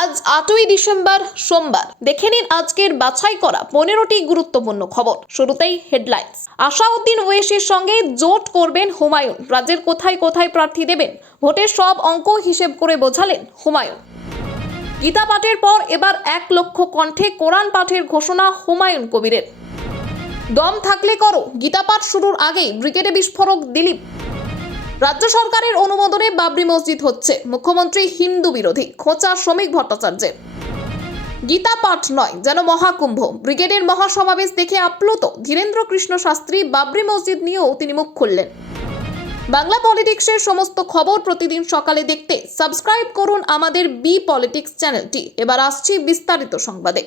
আজ আটই ডিসেম্বর সোমবার। দেখে নিন আজকের বাছাই করা পনেরোটি গুরুত্বপূর্ণ খবর। শুরুতেই হেডলাইন্স। আশাউদ্দিন ওয়েসির সঙ্গে জোট করবেন হুমায়ুন। রাজ্যের কোথায় কোথায় প্রার্থী দেবেন, ভোটের সব অঙ্ক হিসেব করে বোঝালেন হুমায়ুন। গীতা পাঠের পর এবার এক লক্ষ কণ্ঠে কোরআন পাঠের ঘোষণা হুমায়ুন কবিরের। দম থাকলে করো। গীতা পাঠ শুরুর আগেই ব্রিগেডে বিস্ফোরক দিলীপ। রাজ্য সরকারের অনুমোদনে বাবরি মসজিদ হচ্ছে। মুখ্যমন্ত্রী হিন্দু বিরোধী, খোঁচা শ্রমিক ভট্টাচার্যের। গীতা পাঠ নয়, যেন মহাকুম্ভ। ব্রিগেডের মহাসমাবেশ দেখে আপ্লুত ধীরেন্দ্র কৃষ্ণ শাস্ত্রী বাবরি মসজিদ নিয়েও তিনি মুখ খুললেন। বাংলা পলিটিক্সের সমস্ত খবর প্রতিদিন সকালে দেখতে সাবস্ক্রাইব করুন আমাদের বি পলিটিক্স চ্যানেলটি। এবার আসছি বিস্তারিত সংবাদে।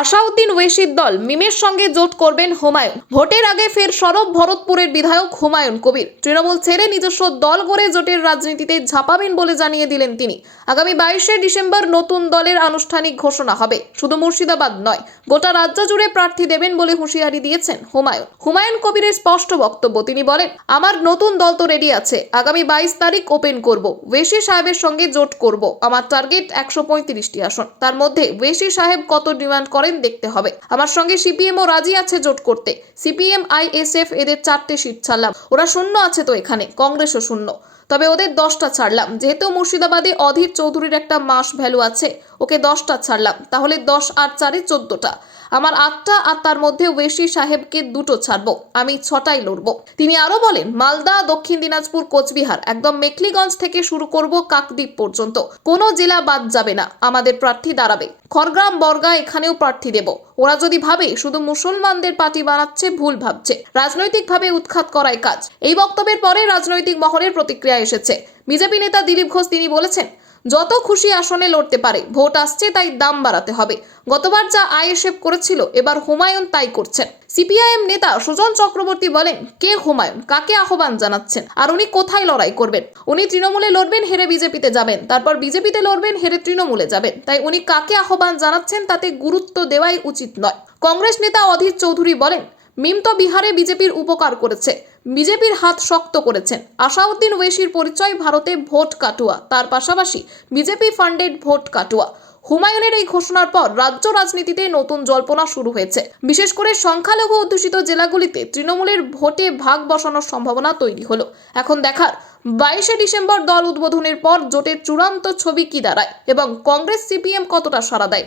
আশাউদ্দিন ওয়েশির দল মিমের সঙ্গে জোট করবেন হুমায়ুন। ভোটের আগে ফের সরব ভরতপুরের বিধায়ক হুমায়ুন কবির। তৃণমূল ছেড়ে নিজস্ব দল গড়ে জোটের রাজনীতিতে ঝাঁপাবেন বলে জানিয়ে দিলেন তিনি। আগামী বাইশে ডিসেম্বর নতুন দলের আনুষ্ঠানিক ঘোষণা হবে। শুধু মুর্শিদাবাদ নয়, গোটা রাজ্য জুড়ে প্রার্থী দেবেন বলে হুঁশিয়ারি দিয়েছেন হুমায়ুন। হুমায়ুন কবিরের স্পষ্ট বক্তব্য, তিনি বলেন, আমার নতুন দল তো রেডি আছে, আগামী বাইশ তারিখ ওপেন করব। ওয়েশি সাহেবের সঙ্গে জোট করব। আমার টার্গেট একশো পঁয়ত্রিশটি আসন। তার মধ্যে ওয়েশি সাহেব কত ডিমান্ড করেন দেখতে হবে। আমার সঙ্গে সিপিএমও রাজি আছে জোট করতে। সিপিএম, আইএসএফ এদের চারটে সিট ছাড়লাম। ওরা শূন্য আছে তো এখানে, কংগ্রেসও শূন্য। তবে ওদের দশটা ছাড়লাম। যেহেতু মুর্শিদাবাদে অধীর চৌধুরীর একটা মাস ভ্যালু আছে, ওকে দশটা ছাড়লাম। তাহলে দশ আর চারে চোদ্দটা। আমার আটটা আর তার মধ্যে ওয়েশি সাহেবকে দুটো ছাড়বো। আমি ছটাই লড়ব। তিনি আরও বলেন, মালদা, দক্ষিণ দিনাজপুর, কোচবিহার, একদম মেখলিগঞ্জ থেকে শুরু করব কাকদ্বীপ পর্যন্ত। কোনো জেলা বাদ যাবে না। আমাদের প্রার্থী দাঁড়াবে। খড়গ্রাম, বর্গা, এখানেও প্রার্থী দেব। ওরা যদি ভাবে শুধু মুসলমানদের পার্টি বানাচ্ছে, ভুল ভাবছে। রাজনৈতিকভাবে উৎখাত করাই কাজ। এই বক্তব্যের পরে রাজনৈতিক মহলের প্রতিক্রিয়া এসেছে। বিজেপি নেতা দিলীপ ঘোষ তিনি বলেছেন যত খুশি আসনে লড়তে পারে, ভোট আসছে তাই দাম বাড়াতে হবে। গতবার যা আইএসএফ করেছিল, এবার হুমায়ুন তাই করছেন। সিপিআইএম নেতা সুজন চক্রবর্তী বলেন, কে হুমায়ুন? কাকে আহ্বান জানাচ্ছেন? আর উনি কোথায় লড়াই করবেন? উনি তৃণমূলে লড়বেন, হেরে বিজেপিতে যাবেন। তারপর বিজেপিতে লড়বেন, হেরে তৃণমূলে যাবেন। তাই উনি কাকে আহ্বান জানাচ্ছেন তাতে গুরুত্ব দেওয়াই উচিত নয়। কংগ্রেস নেতা অধীর চৌধুরী বলেন মিম তো বিহারে বিজেপির উপকার করেছে। বিজেপির হাত শক্ত করেছেন। আসাউদ্দিন ওয়েশির পরিচয় ভারতে ভোট কাটুয়া। তার পাশাপাশি বিজেপি ফান্ডেড ভোট কাটুয়া। হুমায়ুনের এই ঘোষণার পর রাজ্য রাজনীতিতে নতুন জল্পনা শুরু হয়েছে। বিশেষ করে সংখ্যালঘু অধ্যুষিত জেলাগুলিতে তৃণমূলের ভোটে ভাগ বসানোর সম্ভাবনা তৈরি হলো। এখন দেখার, বাইশে ডিসেম্বর দল উদ্বোধনের পর জোটের চূড়ান্ত ছবি কি দাঁড়ায় এবং কংগ্রেস সিপিএম কতটা সাড়া দেয়?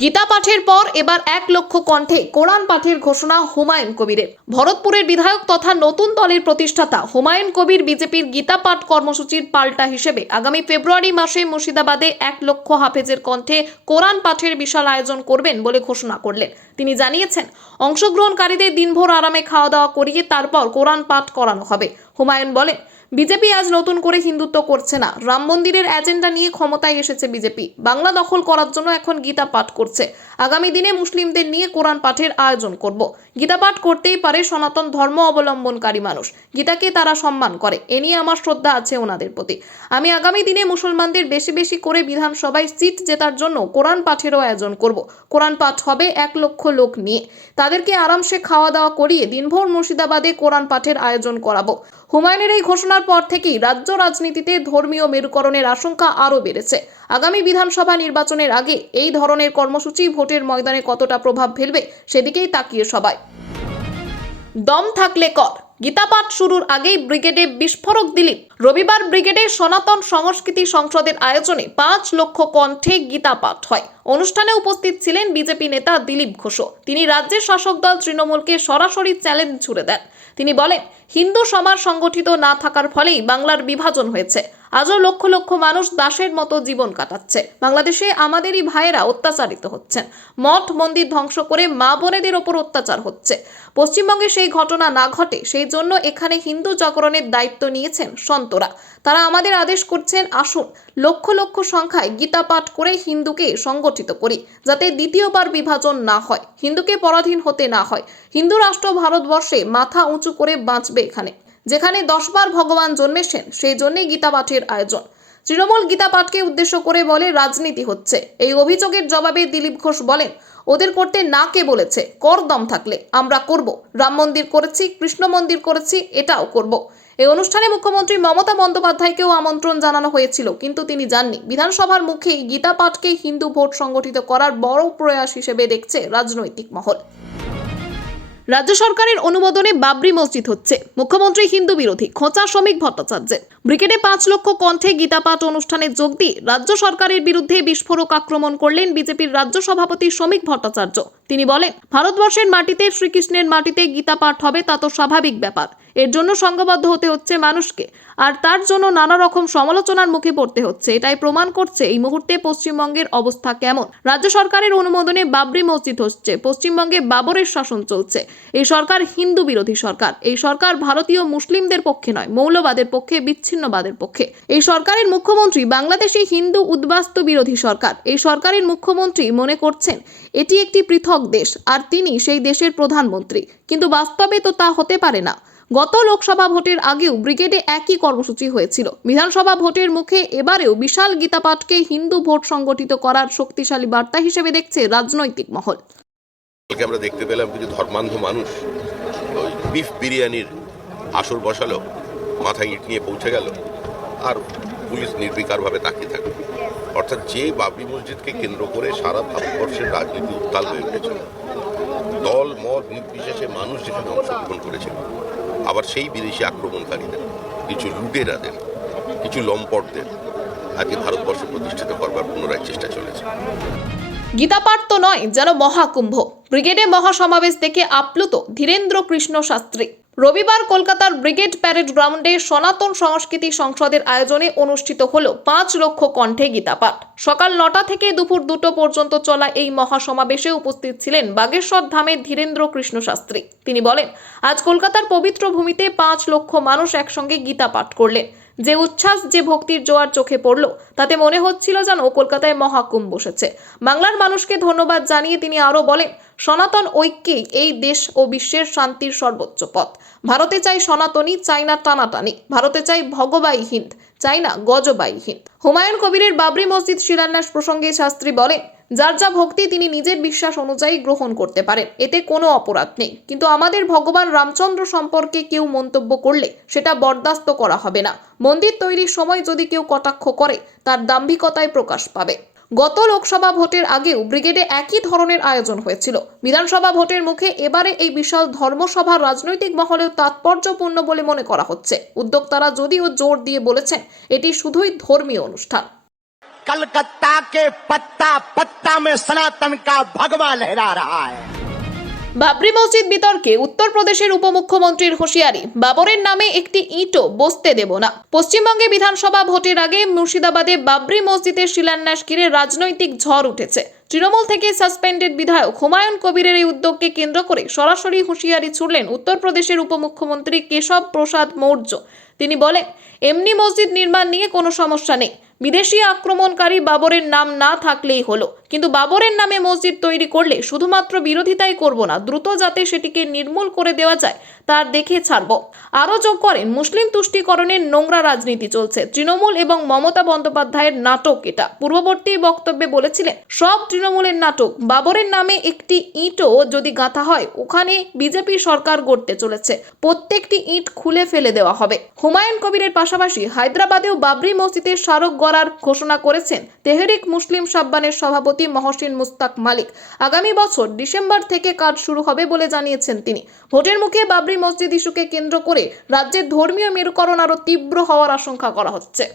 গীতা পাঠের পর এবার এক লক্ষ কণ্ঠে কোরআন পাঠের ঘোষণা হুমায়ুন কবিরের। ভরতপুরের বিধায়ক তথা নতুন দলের প্রতিষ্ঠাতা হুমায়ুন কবির বিজেপির গীতা পাঠ কর্মসূচির পাল্টা হিসেবে আগামী ফেব্রুয়ারি মাসে মুর্শিদাবাদে এক লক্ষ হাফেজের কণ্ঠে কোরআন পাঠের বিশাল আয়োজন করবেন বলে ঘোষণা করলেন। তিনি জানিয়েছেন, অংশগ্রহণকারীদের দিনভর আরামে খাওয়া দাওয়া করিয়ে তারপর কোরআন পাঠ করানো হবে। হুমায়ুন বলেন, বিজেপি আজ নতুন করে হিন্দুত্ব করছে না। রাম মন্দিরের এজেন্ডা নিয়ে ক্ষমতায় এসেছে বিজেপি। বাংলা দখল করার জন্য এখন গীতা পাঠ করছে। আগামী দিনে মুসলিমদের নিয়ে কোরআন পাঠের আয়োজন করব। গীতা পাঠ করতেই পারে সনাতন ধর্ম অবলম্বনকারী মানুষ। গীতাকে তারা সম্মান করে। এ নিয়ে আমার শ্রদ্ধা আছে ওনাদের প্রতি। আমি আগামী দিনে মুসলমানদের বেশি বেশি করে বিধানসভায় সিট জেতার জন্য কোরআন পাঠেরও আয়োজন করব। কোরআন পাঠ হবে এক লক্ষ লোক নিয়ে। তাদেরকে আরামসে খাওয়া দাওয়া করিয়ে দিনভর মুর্শিদাবাদে কোরআন পাঠের আয়োজন করাবো। হুমায়ুনের এই ঘোষণার পর থেকেই রাজ্য রাজনীতিতে ধর্মীয় মেরুকরণের আশঙ্কা আরও বেড়েছে। আগামী বিধানসভা নির্বাচনের আগে এই ধরনের কর্মসূচি ভোটের ময়দানে কতটা প্রভাব ফেলবে সেদিকেই তাকিয়ে সবাই। দম থাকলে কর। গীতাপাঠ শুরুর আগেই ব্রিগেডে বিস্ফোরক দিলীপ। রবিবার ব্রিগেডে সনাতন সংস্কৃতি সংসদের আয়োজনে পাঁচ লক্ষ কণ্ঠে গীতাপাঠ হয়। অনুষ্ঠানে উপস্থিত ছিলেন বিজেপি নেতা দিলীপ ঘোষও। তিনি রাজ্যের শাসক দল তৃণমূলকে সরাসরি চ্যালেঞ্জ ছুড়ে দেন। তিনি বলেন হিন্দু সমাজ সংগঠিত না থাকার ফলেই বাংলার বিভাজন হয়েছে। আজও লক্ষ লক্ষ মানুষ দাসের মতো জীবন কাটাচ্ছে। বাংলাদেশে আমাদেরই ভাইয়েরা অত্যাচারিত হচ্ছেন। মঠ, মন্দির ধ্বংস করে মা বোনেদের ওপর অত্যাচার হচ্ছে। পশ্চিমবঙ্গে সেই ঘটনা না ঘটে, সেই জন্য এখানে হিন্দু জাগরণের দায়িত্ব নিয়েছেন সন্তরা। তারা আমাদের আদেশ করছেন, আসুন, লক্ষ লক্ষ সংখ্যায় গীতা পাঠ করে হিন্দুকে সংগঠিত করি, যাতে দ্বিতীয়বার বিভাজন না হয়, হিন্দুকে পরাধীন হতে না হয়। হিন্দু রাষ্ট্র ভারতবর্ষে মাথা উঁচু করে বাঁচবে এখানে। যেখানে দশবার ভগবান জন্মেছেন, সেই জন্যই গীতা পাঠের আয়োজন। তৃণমূল গীতা পাঠকে উদ্দেশ্য করে বলে রাজনীতি হচ্ছে। এই অভিযোগের জবাবে দিলীপ ঘোষ বলেন, ওদের করতে না কে বলেছে? কর দম থাকলে আমরা করব। রাম মন্দির করেছি, কৃষ্ণ মন্দির করেছি, এটাও করব। এই অনুষ্ঠানে মুখ্যমন্ত্রী মমতা বন্দ্যোপাধ্যায়কেও আমন্ত্রণ জানানো হয়েছিল, কিন্তু তিনি যাননি। বিধানসভার মুখেই গীতা পাঠকে হিন্দু ভোট সংগঠিত করার বড় প্রয়াস হিসেবে দেখছে রাজনৈতিক মহল। রাজ্য সরকারের অনুমোদনে বাবরি মসজিদ হচ্ছে। মুখ্যমন্ত্রী হিন্দু বিরোধী খোঁচা শ্রমিক ভট্টাচার্যের। ব্রিগেডে পাঁচ লক্ষ কণ্ঠে গীতাপাঠ অনুষ্ঠানে যোগ দিয়ে রাজ্য সরকারের বিরুদ্ধে বিস্ফোরক আক্রমণ করলেন বিজেপির রাজ্য সভাপতি শ্রমিক ভট্টাচার্য। তিনি বলেন, ভারতবর্ষের মাটিতে শ্রীকৃষ্ণের মাটিতে গীতাপাঠ হবে, তা তো স্বাভাবিক ব্যাপার। এর জন্য সংঘবদ্ধ হতে হচ্ছে মানুষকে। আর তার জন্য নানা রকম সমালোচনার মুখে পড়তে হচ্ছে। এটাই প্রমাণ করছে এই মুহূর্তে পশ্চিমবঙ্গের অবস্থা কেমন। রাজ্য সরকারের অনুমোদনে বাবরি মসজিদ হচ্ছে। পশ্চিমবঙ্গে বাবরের শাসন চলছে। এই সরকার হিন্দু বিরোধী সরকার। এই সরকার ভারতীয় মুসলিমদের পক্ষে নয়, মৌলবাদের পক্ষে, বিচ্ছিন্নবাদের পক্ষে। এই সরকারের মুখ্যমন্ত্রী বাংলাদেশি হিন্দু উদ্বাস্তু বিরোধী সরকার। এই সরকারের মুখ্যমন্ত্রী মনে করছেন, এটি একটি পৃথক দেশ, আর তিনি সেই দেশের প্রধানমন্ত্রী। কিন্তু বাস্তবে তো তা হতে পারে না। গত লোকসভা ভোটের আগেও ব্রিগেডে একই কর্মসূচি হয়েছিল। বিধানসভা ভোটের মুখে এবারেও বিশাল গীতাপাঠকে হিন্দু ভোট সংগঠিত করার শক্তিশালী বার্তা হিসেবে দেখছে রাজনৈতিক মহল। আমরা দেখতে পেলাম কিছু ধর্মান্ধ মানুষ ওই বিফ বিরিয়ানির আসর বসালো, মাথায় ইট নিয়ে পৌঁছে গেল, আর পুলিশ নির্বিকারভাবে তাকিয়ে থাকল। অর্থাৎ যে বাবরি মসজিদকে কেন্দ্র করে সারা ভারতবর্ষের রাজনীতি উত্তাল হয়ে উঠেছিল দল, মত, নির্বিশেষে মানুষ যেখানে অংশগ্রহণ করেছিল আবার সেই বিদেশি আক্রমণকারীদের, কিছু লুটেরাদের, কিছু লম্পটদের আজকে ভারতবর্ষ প্রতিষ্ঠিত করবার পুনরায় চেষ্টা চলেছে। গীতাপাঠ তো নয়, যেন মহাকুম্ভ। ব্রিগেডে মহাসমাবেশ দেখে আপ্লুত ধীরেন্দ্র কৃষ্ণ শাস্ত্রী। রবিবার কলকাতার ব্রিগেড প্যারেড গ্রাউন্ডে সনাতন সংস্কৃতি সংসদের আয়োজনে অনুষ্ঠিত হল পাঁচ লক্ষ কণ্ঠে গীতাপাঠ। সকাল নটা থেকে দুপুর দুটো পর্যন্ত চলা এই মহাসমাবেশে উপস্থিত ছিলেন বাগেশ্বর ধামের ধীরেন্দ্র কৃষ্ণ শাস্ত্রী। তিনি বলেন, আজ কলকাতার পবিত্র ভূমিতে পাঁচ লক্ষ মানুষ একসঙ্গে গীতা পাঠ করলেন। যে উচ্ছ্বাস, যে ভক্তির জোয়ার চোখে পড়ল, তাতে মনে হচ্ছিল যেন কলকাতায় মহাকুম্ভ বসেছে। বাংলার মানুষকে ধন্যবাদ জানিয়ে তিনি আরও বলেন, সনাতন ঐক্যেই এই দেশ ও বিশ্বের শান্তির সর্বোচ্চ পথ। ভারতে চাই সনাতনী, চাই না টানাটানি। ভারতে চাই ভগবাই হিন্দ, চাই না গজবাই হিন্দ। হুমায়ুন কবিরের বাবরি মসজিদ শিলান্যাস প্রসঙ্গে শাস্ত্রী বলেন যার যা ভক্তি তিনি নিজের বিশ্বাস অনুযায়ী গ্রহণ করতে পারেন। এতে কোনো অপরাধ নেই। কিন্তু আমাদের ভগবান রামচন্দ্র সম্পর্কে কেউ মন্তব্য করলে সেটা বরদাস্ত করা হবে না। মন্দির তৈরির সময় যদি কেউ কটাক্ষ করে, তার দাম্ভিকতায় প্রকাশ পাবে। গত লোকসভা ভোটের আগেও ব্রিগেডে একই ধরনের আয়োজন হয়েছিল। বিধানসভা ভোটের মুখে এবারে এই বিশাল ধর্মসভা রাজনৈতিক মহলেও তাৎপর্যপূর্ণ বলে মনে করা হচ্ছে। উদ্যোক্তারা যদিও জোর দিয়ে বলেছেন, এটি শুধুই ধর্মীয় অনুষ্ঠান। कलकत्ता के पत्ता पत्ता में सनातन का भगवा लहरा रहा है বাবরি মসজিদ বিতর্কে উত্তরপ্রদেশের উপমুখ্যমন্ত্রীর হুঁশিয়ারি বাবরের নামে একটি ইটও বসতে দেব না পশ্চিমবঙ্গে বিধানসভা ভোটের আগে মুর্শিদাবাদে বাবরি মসজিদের শিলান্যাস ঘিরে রাজনৈতিক ঝড় উঠেছে তৃণমূল থেকে সাসপেন্ডেড বিধায়ক হুমায়ুন কবিরের এই উদ্যোগকে কেন্দ্র করে সরাসরি হুঁশিয়ারি ছুড়লেন উত্তরপ্রদেশের উপমুখ্যমন্ত্রী কেশব প্রসাদ মৌর্য তিনি বলেন এমনি মসজিদ নির্মাণ নিয়ে কোনো সমস্যা নেই বিদেশি আক্রমণকারী বাবরের নাম না থাকলেই হলো। কিন্তু বাবরের নামে মসজিদ তৈরি করলে শুধুমাত্র বিরোধিতাই করব না, দ্রুত যাতে সেটিকে নির্মূল করে দেওয়া যায়, তার দেখে ছাড়ব। আরও যোগ করেন, মুসলিম তুষ্টিকরণের নোংরা রাজনীতি চলছে। তৃণমূল এবং মমতা বন্দ্যোপাধ্যায়ের নাটক এটা। পূর্ববর্তী বক্তব্যে বলেছিলেন, সব তৃণমূলের নাটক, বাবরের নামে একটি ইটও যদি গাঁথা হয়, ওখানে বিজেপি সরকার গড়তে চলেছে। প্রত্যেকটি ইট খুলে ফেলে দেওয়া হবে। হুমায়ুন কবিরের পাশাপাশি হায়দ্রাবাদেও বাবরি মসজিদের স্মারক গড়ার ঘোষণা করেছেন তেহরিক মুসলিম সাব্বানের সভাপতি মহসিন মুস্তাক মালিক। আগামী বছর ডিসেম্বর থেকে কাজ শুরু হবে বলে জানিয়েছেন তিনি। ভোটের মুখে বাবরি মসজিদ ইস্যুকে কেন্দ্র করে রাজ্যের ধর্মীয় মেরুকরণ আরও তীব্র হওয়ার আশঙ্কা করা হচ্ছে।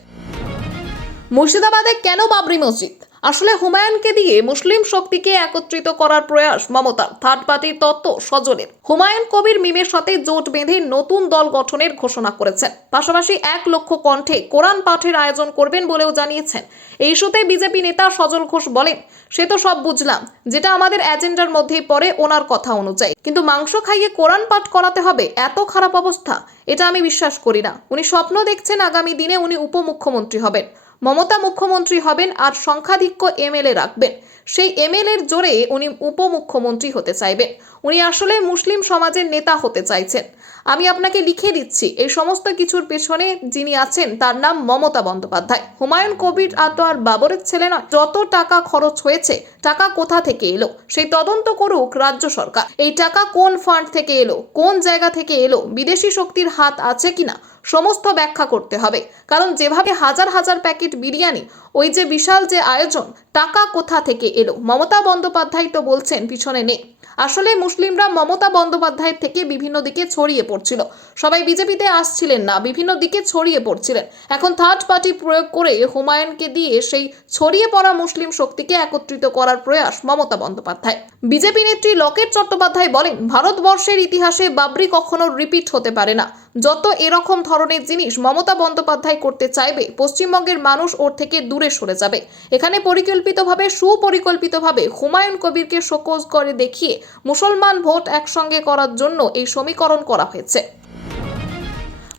মুর্শিদাবাদে কেন বাবরি মসজিদ? আসলে হুমায়ুনকে দিয়ে মুসলিম শক্তিকে একত্রিত করার প্রয়াস মমতার থার্ড পার্টির তত্ত্ব সজলের হুমায়ুন কবির মিমের সাথে জোট বেঁধে নতুন দল গঠনের ঘোষণা করেছেন। পাশাপাশি এক লক্ষ কণ্ঠে কোরআন পাঠের আয়োজন করবেন বলেও জানিয়েছেন। এই ইস্যুতে বিজেপি নেতা সজল ঘোষ বলেন, সে তো সব বুঝলাম। যেটা আমাদের এজেন্ডার মধ্যেই পড়ে ওনার কথা অনুযায়ী। কিন্তু মাংস খাইয়ে কোরআন পাঠ করাতে হবে এত খারাপ অবস্থা, এটা আমি বিশ্বাস করি না। উনি স্বপ্ন দেখছেন আগামী দিনে উনি উপমুখ্যমন্ত্রী হবেন। মমতা মুখ্যমন্ত্রী হবেন আর সংখ্যাধিক্য এমএলএ রাখবেন। সেই এমএলএর জোরে উনি উপমুখ্যমন্ত্রী হতে চাইবেন। উনি আসলে মুসলিম সমাজের নেতা হতে চাইছেন। আমি আপনাকে লিখে দিচ্ছি, এই সমস্ত কিছুর পেছনে যিনি আছেন তার নাম মমতা বন্দ্যোপাধ্যায়। হুমায়ুন কবির আর তো আর বাবরের ছেলে নয়, যত টাকা খরচ হয়েছে, টাকা কোথা থেকে এলো? সেই তদন্ত করুক রাজ্য সরকার। এই টাকা কোন ফান্ড থেকে এলো? কোন জায়গা থেকে এলো? বিদেশি শক্তির হাত আছে কিনা? সমস্ত ব্যাখ্যা করতে হবে। কারণ যেভাবে হাজার হাজার প্যাকেট বিরিয়ানি, ওই যে বিশাল যে আয়োজন, টাকা কোথা থেকে এলো? মমতা বন্দ্যোপাধ্যায় তো বলছেন, পিছনে নেই আসলে মুসলিমরা মমতা বন্দ্যোপাধ্যায়ের থেকে বিভিন্ন দিকে ছড়িয়ে পড়ছিল। সবাই বিজেপিতে আসছিলেন না, বিভিন্ন দিকে ছড়িয়ে পড়ছিলেন। এখন থার্ড পার্টি প্রয়োগ করে হুমায়ুনকে দিয়ে সেই ছড়িয়ে পড়া মুসলিম শক্তিকে একত্রিত করার প্রয়াস মমতা বন্দ্যোপাধ্যায়। বিজেপি নেত্রী লকেট চট্টোপাধ্যায় বলেন, ভারতবর্ষের ইতিহাসে বাবরি কখনো রিপিট হতে পারে না। যত এরকম ধরনের জিনিস মমতা বন্দ্যোপাধ্যায় করতে চাইবে, পশ্চিমবঙ্গের মানুষ ওর থেকে দূরে সরে যাবে। এখানে পরিকল্পিতভাবে, সুপরিকল্পিতভাবে হুমায়ুন কবিরকে শোকজ করে দেখিয়ে মুসলমান ভোট একসঙ্গে করার জন্য এই সমীকরণ করা হয়েছে।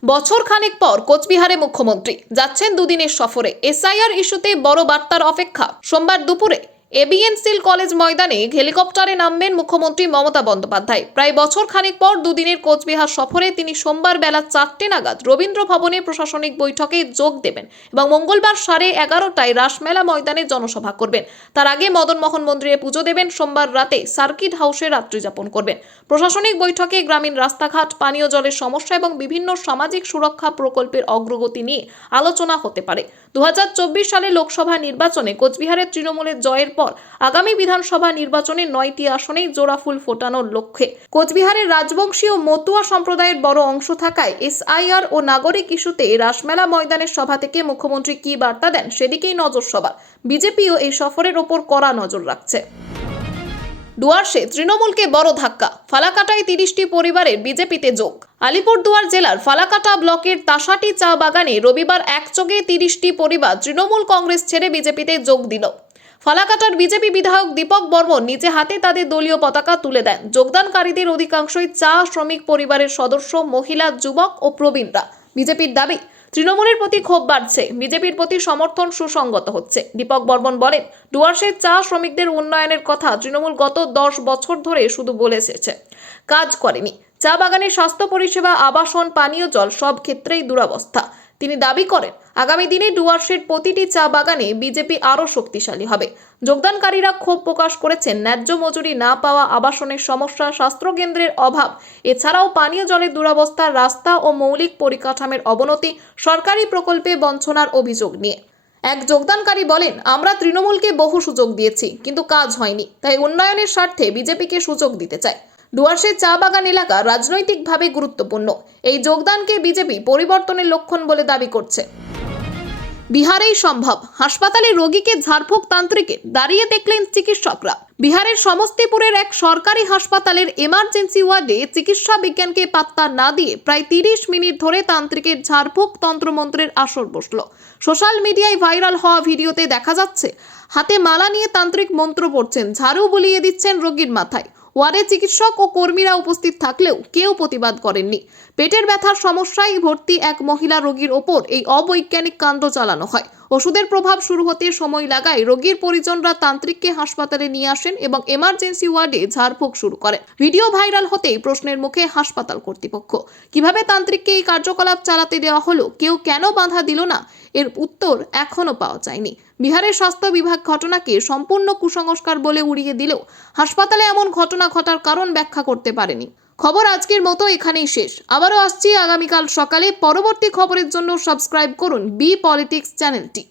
বছর খানেক পর কোচবিহারে মুখ্যমন্ত্রী যাচ্ছেন দুদিনের সফরে। এসআইআর ইস্যুতে বড় বার্তার অপেক্ষা। সোমবার দুপুরে এবিএনসিল কলেজ ময়দানে হেলিকপ্টারে নামবেন মুখ্যমন্ত্রী মমতা বন্দ্যোপাধ্যায়। প্রায় বছর খানেক পর দুদিনের কোচবিহার সফরে তিনি সোমবার বেলা চারটে নাগাদ রবীন্দ্র ভবনে প্রশাসনিক বৈঠকে যোগ দেবেন এবং মঙ্গলবার সাড়ে এগারোটায় রাসমেলা ময়দানে জনসভা করবেন। তার আগে মদন মোহন মন্দিরে পুজো দেবেন, সোমবার রাতে সার্কিট হাউসে রাত্রি যাপন করবেন। প্রশাসনিক বৈঠকে গ্রামীণ রাস্তাঘাট, পানীয় জলের সমস্যা এবং বিভিন্ন সামাজিক সুরক্ষা প্রকল্পের অগ্রগতি নিয়ে আলোচনা হতে পারে। দু হাজার চব্বিশ সালে লোকসভা নির্বাচনে কোচবিহারের তৃণমূলের জয়ের পর আগামী বিধানসভা নির্বাচনে নয়টি আসনেই জোড়াফুল ফোটানোর লক্ষ্যে। কোচবিহারের রাজবংশী ও মতুয়া সম্প্রদায়ের বড় অংশ থাকায় এসআইআর ও নাগরিক ইস্যুতে রাসমেলা ময়দানের সভা থেকে মুখ্যমন্ত্রী কি বার্তা দেন সেদিকেই নজর সবার। বিজেপিও এই সফরের ওপর কড়া নজর রাখছে। ডুয়ার্সে তৃণমূলকে বড় ধাক্কা, ফালাকাটায় তিরিশটি পরিবারের বিজেপিতে যোগ। আলিপুরদুয়ার জেলার ফালাকাটা ব্লকের তাসাটি চা বাগানে রবিবার একযোগে তিরিশটি পরিবার তৃণমূল কংগ্রেস ছেড়ে বিজেপিতে যোগ দিল। ফালাকাটার বিজেপি বিধায়ক দীপক বর্মন নিজে হাতে তাদের দলীয় পতাকা তুলে দেন। যোগদানকারীদের অধিকাংশই চা শ্রমিক পরিবারের সদস্য, মহিলা, যুবক ও প্রবীণরা। বিজেপির দাবি, তৃণমূলের প্রতি ক্ষোভ বাড়ছে, বিজেপির প্রতি সমর্থন সুসংগত হচ্ছে। দীপক বর্মন বলেন, ডুয়ার্সের চা শ্রমিকদের উন্নয়নের কথা তৃণমূল গত দশ বছর ধরে শুধু বলে এসেছে। কাজ করেনি। চা বাগানের স্বাস্থ্য পরিষেবা, আবাসন, পানীয় জল সব ক্ষেত্রেই দুরবস্থা। তিনি দাবি করেন আগামী দিনে ডুয়ার্সের প্রতিটি চা বাগানে বিজেপি আরও শক্তিশালী হবে। যোগদানকারীরা ক্ষোভ প্রকাশ করেছেন, ন্যায্য মজুরি না পাওয়া আবাসনের সমস্যা, স্বাস্থ্যকেন্দ্রের অভাব, এছাড়াও পানীয় জলের দুরবস্থা, রাস্তা ও মৌলিক পরিকাঠামের অবনতি, সরকারি প্রকল্পে বঞ্চনার অভিযোগ নিয়ে। এক যোগদানকারী বলেন, আমরা তৃণমূলকে বহু সুযোগ দিয়েছি, কিন্তু কাজ হয়নি, তাই উন্নয়নের স্বার্থে বিজেপিকে সুযোগ দিতে চাই। ডুয়ার্সের চা বাগান এলাকা রাজনৈতিকভাবে গুরুত্বপূর্ণ। এই যোগদানকে বিজেপি পরিবর্তনের লক্ষণ বলে দাবি করছে। বিহারেই সম্ভব। হাসপাতালে রোগীকে ঝাড়ফুঁক তান্ত্রিকে দাঁড়িয়ে দেখলেন চিকিৎসকরা। বিহারের সমস্তিপুরের এক সরকারি হাসপাতালের এমার্জেন্সি ওয়ার্ডে চিকিৎসা বিজ্ঞানকে পাত্তা না দিয়ে প্রায় তিরিশ মিনিট ধরে তান্ত্রিকের ঝাড়ফুঁক তন্ত্রমন্ত্রের আসর বসল। সোশ্যাল মিডিয়ায় ভাইরাল হওয়া ভিডিওতে দেখা যাচ্ছে, হাতে মালা নিয়ে তান্ত্রিক মন্ত্র পড়ছেন, ঝাড়ু বুলিয়ে দিচ্ছেন রোগীর মাথায়। ওয়ার্ডে চিকিৎসক ও কর্মীরা উপস্থিত থাকলেও কেউ প্রতিবাদ করেননি। পেটের ব্যথার সমস্যায় ভর্তি এক মহিলা রোগীর ওপর এই অবৈজ্ঞানিক কাণ্ড চালানো হয়। ওষুধের প্রভাব শুরু হতে সময় লাগায় রোগীর পরিজনরা তান্ত্রিককে হাসপাতালে নিয়ে আসেন এবং এমার্জেন্সি ওয়ার্ডে ঝাড়ফুঁক শুরু করেন ভিডিও ভাইরাল হতেই প্রশ্নের মুখে হাসপাতাল কর্তৃপক্ষ। কীভাবে তান্ত্রিককে এই কার্যকলাপ চালাতে দেওয়া হলো, কেউ কেন বাধা দিল না, এর উত্তর এখনও পাওয়া যায়নি। বিহারের স্বাস্থ্য বিভাগ ঘটনাকে সম্পূর্ণ কুসংস্কার বলে উড়িয়ে দিলেও হাসপাতালে এমন ঘটনা ঘটার কারণ ব্যাখ্যা করতে পারেনি। খবর আজকের মতো এখানেই শেষ। আবারও আসছি আগামীকাল সকালে। পরবর্তী খবরের জন্য সাবস্ক্রাইব করুন বি পলিটিক্স চ্যানেলটি।